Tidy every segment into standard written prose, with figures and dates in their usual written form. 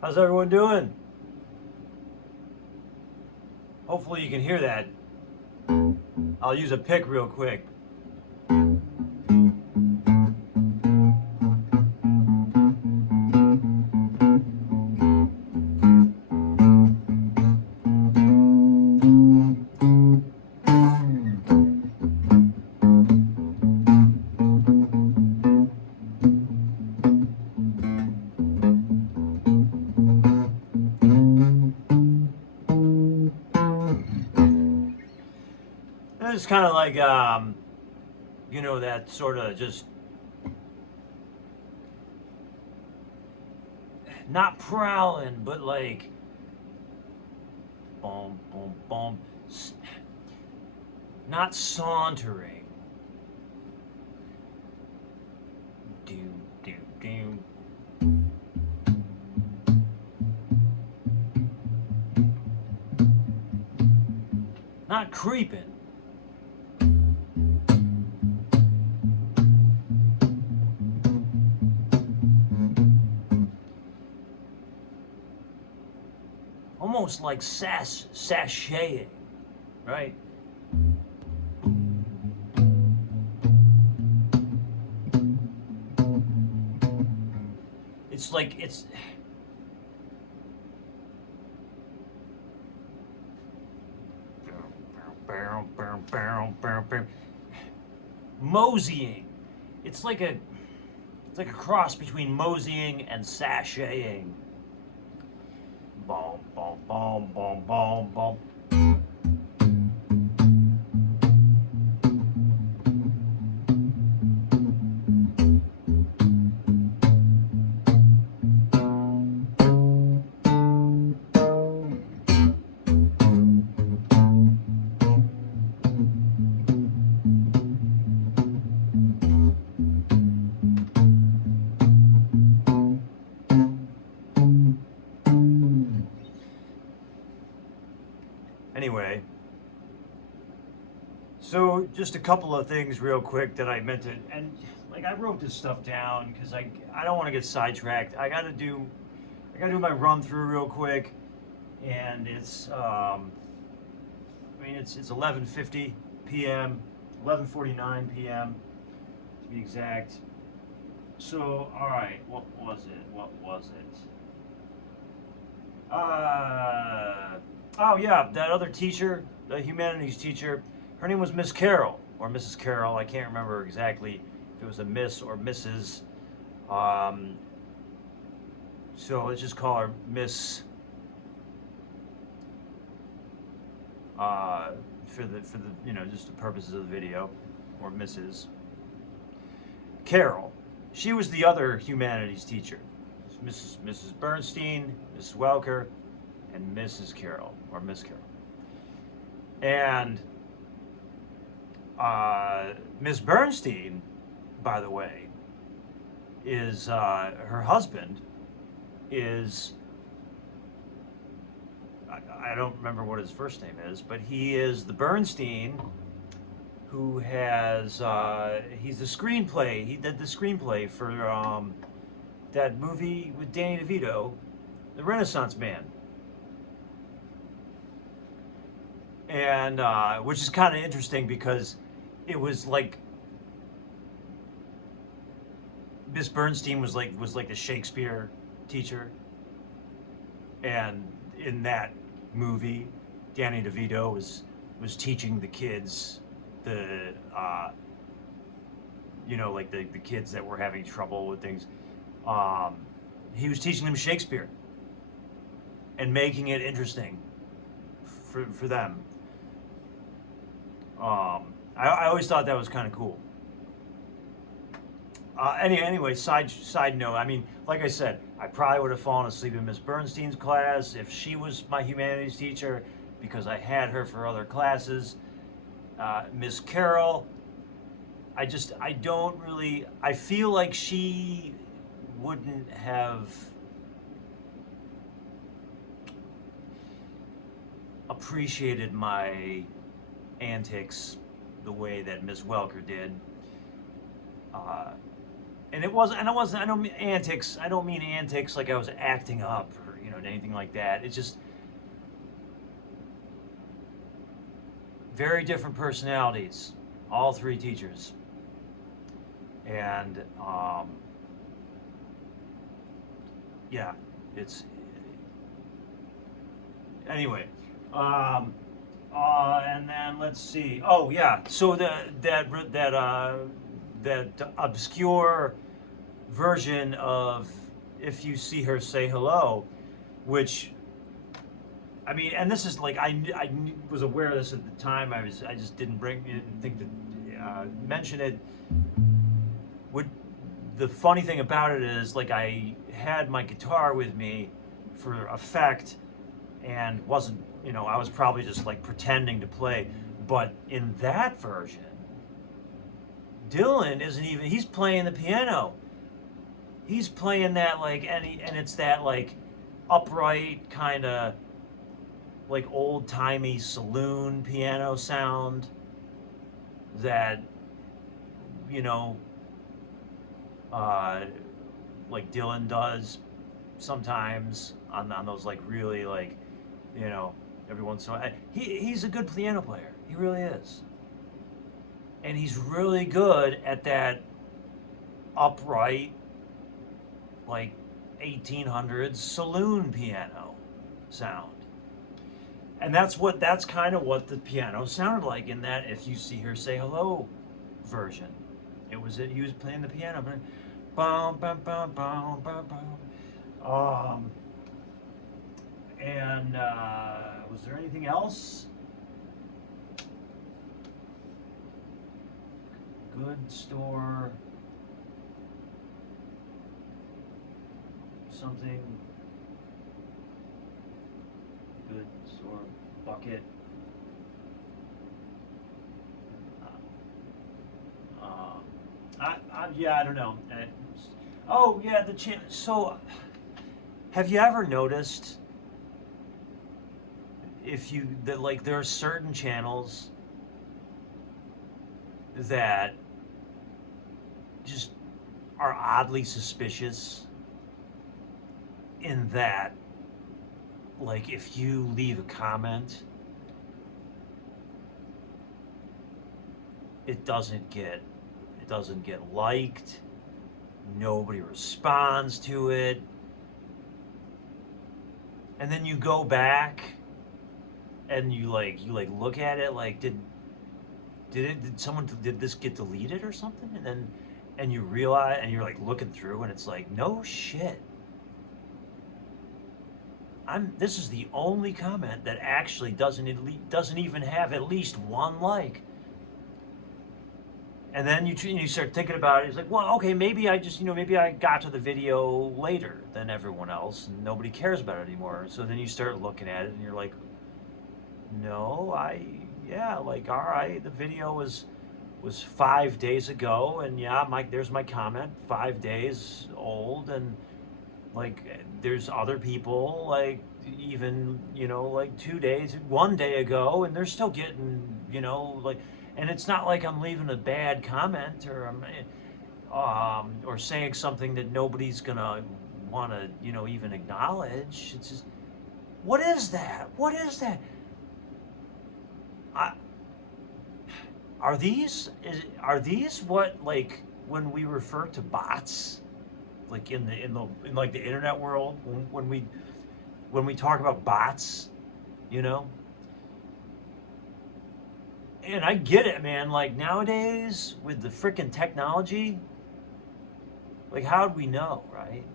How's everyone doing? Hopefully you can hear that. I'll use a pick real quick. And it's kind of like, you know, that sort of just not prowling, but like, boom, boom, boom, not sauntering. Do, do, do. Not creeping. Almost like sashaying, right? It's like it's moseying. It's like a cross between moseying and sashaying. Boom, boom, boom, boom, boom, boom. Anyway, so just a couple of things real quick that I meant to, and like I wrote this stuff down because I don't want to get sidetracked. I gotta do my run through real quick, and it's I mean it's 11:50 p.m., 11:49 p.m. to be exact. So all right, what was it? Oh yeah, that other teacher, the humanities teacher, her name was Miss Carroll, or Mrs. Carroll. I can't remember exactly if it was a Miss or Mrs. So let's just call her Miss, for the you know, just the purposes of the video, or Mrs. Carroll. She was the other humanities teacher. Mrs. Bernstein, Mrs. Welker, and Mrs. Carroll, or Miss Carroll. And Miss Bernstein, by the way, is her husband is, I don't remember what his first name is, but he is the Bernstein who has, he's the screenplay, he did the screenplay for that movie with Danny DeVito, The Renaissance Man. And which is kind of interesting because it was like Miss Bernstein was like the Shakespeare teacher, and in that movie, Danny DeVito was teaching the kids the you know, like the kids that were having trouble with things. He was teaching them Shakespeare and making it interesting for them. I always thought that was kind of cool. Anyway, side note. I mean, like I said, I probably would have fallen asleep in Miss Bernstein's class if she was my humanities teacher, because I had her for other classes. Miss Carroll, I don't really, I feel like she wouldn't have appreciated my antics the way that Miss Welker did. And it wasn't, I don't mean antics, I don't mean antics like I was acting up or, anything like that. It's just very different personalities, all three teachers. And, yeah, it's, anyway, and then let's see. Oh yeah, so that obscure version of "If You See Her, Say Hello," which, I mean, and this is like I was aware of this at the time. I just didn't think to mention it. The funny thing about it is, like, I had my guitar with me for effect, and wasn't, I was probably just like pretending to play. But in that version, Dylan isn't even, he's playing the piano. He's playing that, like, and it's that, like, upright kind of like old-timey saloon piano sound that, like Dylan does sometimes on those, like, really, like, every once in a while. He's a good piano player. He really is. And he's really good at that upright, like, 1800s saloon piano sound. And that's kind of what the piano sounded like in that "If You See Her, Say Hello" version. He was playing the piano, but bum bum bum bum bum bum. And was there anything else? Good store. Something. Good store. Bucket. I don't know. Oh yeah, so have you ever noticed that, like, there are certain channels that just are oddly suspicious, in that, like, if you leave a comment, it doesn't get liked, nobody responds to it, and then you go back and you look at it, like, did this get deleted or something? And you realize, and you're like looking through, and it's like, no shit, this is the only comment that actually doesn't even have at least one like. And then you start thinking about it. It's like, well, okay, maybe I just, maybe I got to the video later than everyone else, and nobody cares about it anymore. So then you start looking at it, and you're like, no, like, all right, the video was 5 days ago, and yeah, there's my comment, 5 days old, and, like, there's other people, like, even, like 2 days, 1 day ago, and they're still getting, like. And it's not like I'm leaving a bad comment, or or saying something that nobody's gonna want to, even acknowledge. It's just, what is that? What is that? Are these what, like, when we refer to bots, like in like the internet world, when we talk about bots, And I get it, man. Like, nowadays, with the freaking technology, like, how'd we know, right?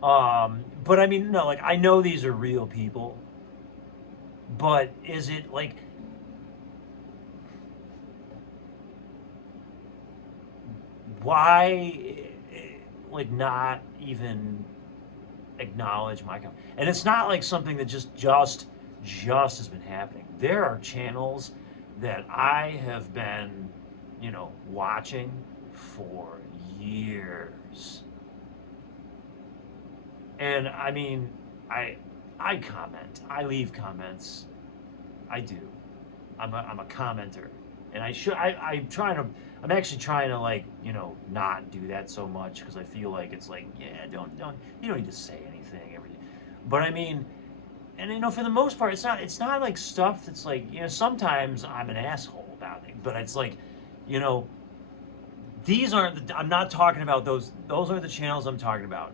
But I mean, no, like, I know these are real people, but is it, like, why, like, not even acknowledge my comment? And it's not like something that just has been happening. There are channels that I have been, watching for years. And I mean, I comment, I leave comments, I do. I'm a commenter, and I'm actually trying to, like, not do that so much, because I feel like it's like, yeah, you don't need to say anything every. But I mean, and for the most part, it's not like stuff that's like, sometimes I'm an asshole about it, but it's like, these aren't I'm not talking about those. Those are the channels I'm talking about.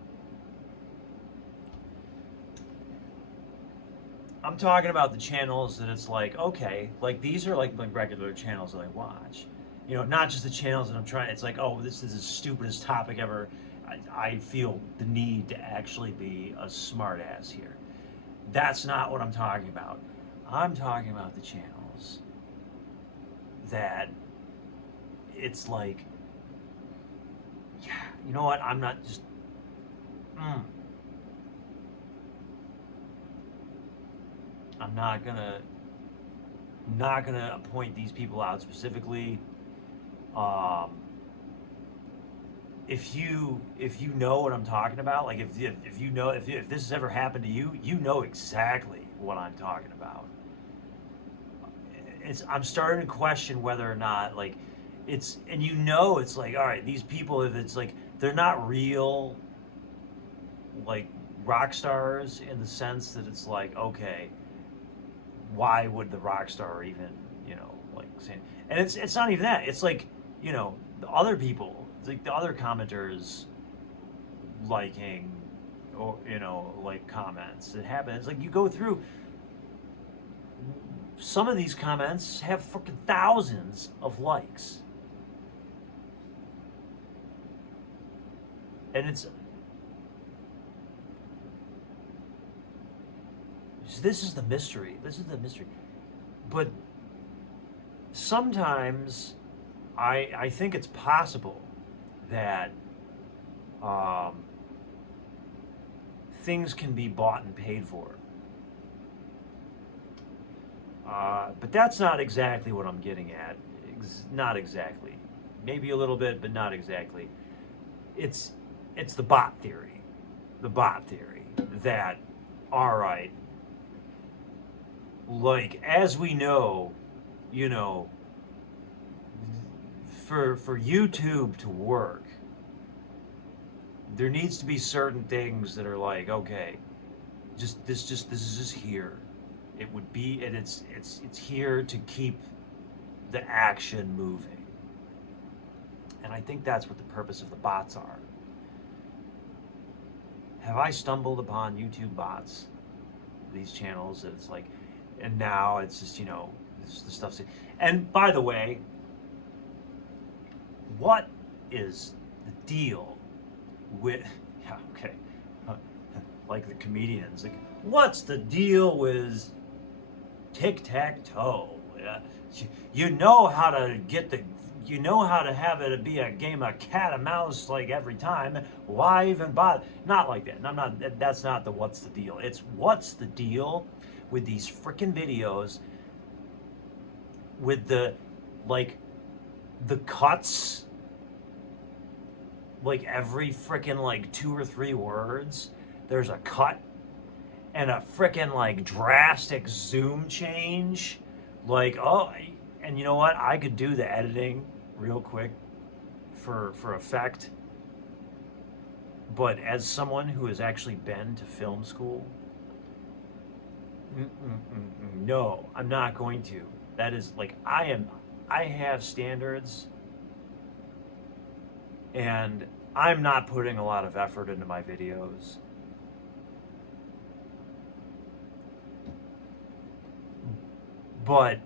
I'm talking about the channels that it's like, okay, like these are like regular channels that I watch. Not just the channels that I'm trying. It's like, oh, this is the stupidest topic ever. I feel the need to actually be a smart ass here. That's not what I'm talking about. I'm talking about the channels that it's like, yeah, you know what? I'm not just. I'm not gonna point these people out specifically. Um, if you know what I'm talking about, like if if this has ever happened to you, you know exactly what I'm talking about. I'm starting to question whether or not, like, it's it's like, all right, these people, if it's like they're not real, like, rock stars, in the sense that it's like, okay, why would the rock star even, like, say? And it's not even that. It's like, the other people, like the other commenters, liking, or like, comments that happen. It's like, you go through, some of these comments have freaking thousands of likes, and this is the mystery. This is the mystery. But sometimes I think it's possible that things can be bought and paid for. But that's not exactly what I'm getting at. Not exactly. Maybe a little bit, but not exactly. It's the bot theory. The bot theory that, all right, like, as we know, for YouTube to work, there needs to be certain things that are like, okay, this is just here. It would be, and it's here to keep the action moving. And I think that's what the purpose of the bots are. Have I stumbled upon YouTube bots, these channels that it's like, and now it's just, this is the stuff. And by the way, what is the deal with, yeah, okay, like the comedians, like, what's the deal with tic-tac-toe? You know how to have it be a game of cat and mouse, like, every time. Why even bother? Not like that. And that's not the what's the deal. It's what's the deal with these freaking videos with the cuts, like, every freaking, like, 2 or 3 words there's a cut, and a freaking, like, drastic zoom change, like, oh, and you know what, I could do the editing real quick for effect, but as someone who has actually been to film school, no, I'm not going to. That is, like, I have standards, and I'm not putting a lot of effort into my videos. But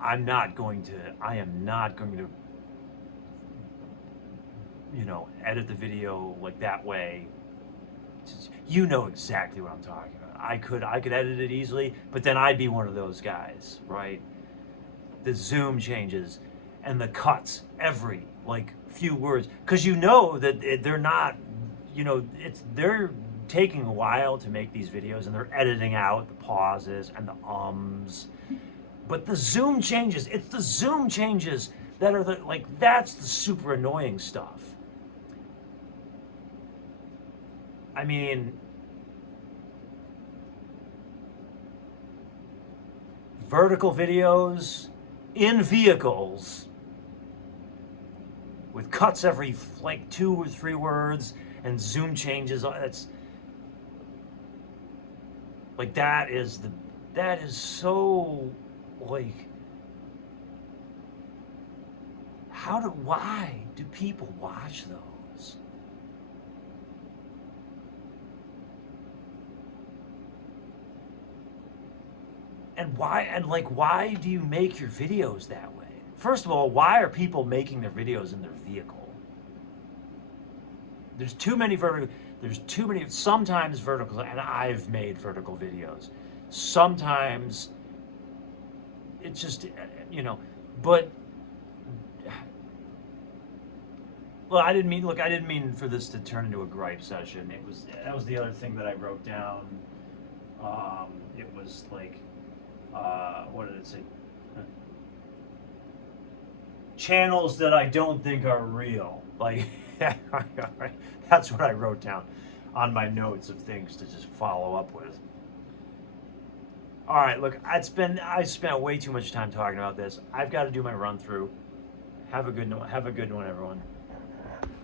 I am not going to, edit the video like that way. You know exactly what I'm talking about. I could edit it easily, but then I'd be one of those guys, right? the zoom changes and the cuts every like few words, because you know that they're not, you know, they're taking a while to make these videos and they're editing out the pauses and the ums. But the zoom changes, it's the zoom changes that are like, that's the super annoying stuff. I mean, vertical videos in vehicles with cuts every like 2 or 3 words and zoom changes. That's like, that is so like, why do people watch those? And why do you make your videos that way? First of all, why are people making their videos in their vehicle? There's too many sometimes vertical, and I've made vertical videos. Sometimes it's just, you know, but, well, I didn't mean for this to turn into a gripe session. That was the other thing that I wrote down. It was like, what did it say? Channels that I don't think are real. Like, that's what I wrote down on my notes of things to just follow up with. All right, look, I spent way too much time talking about this. I've got to do my run through. Have a good one, everyone.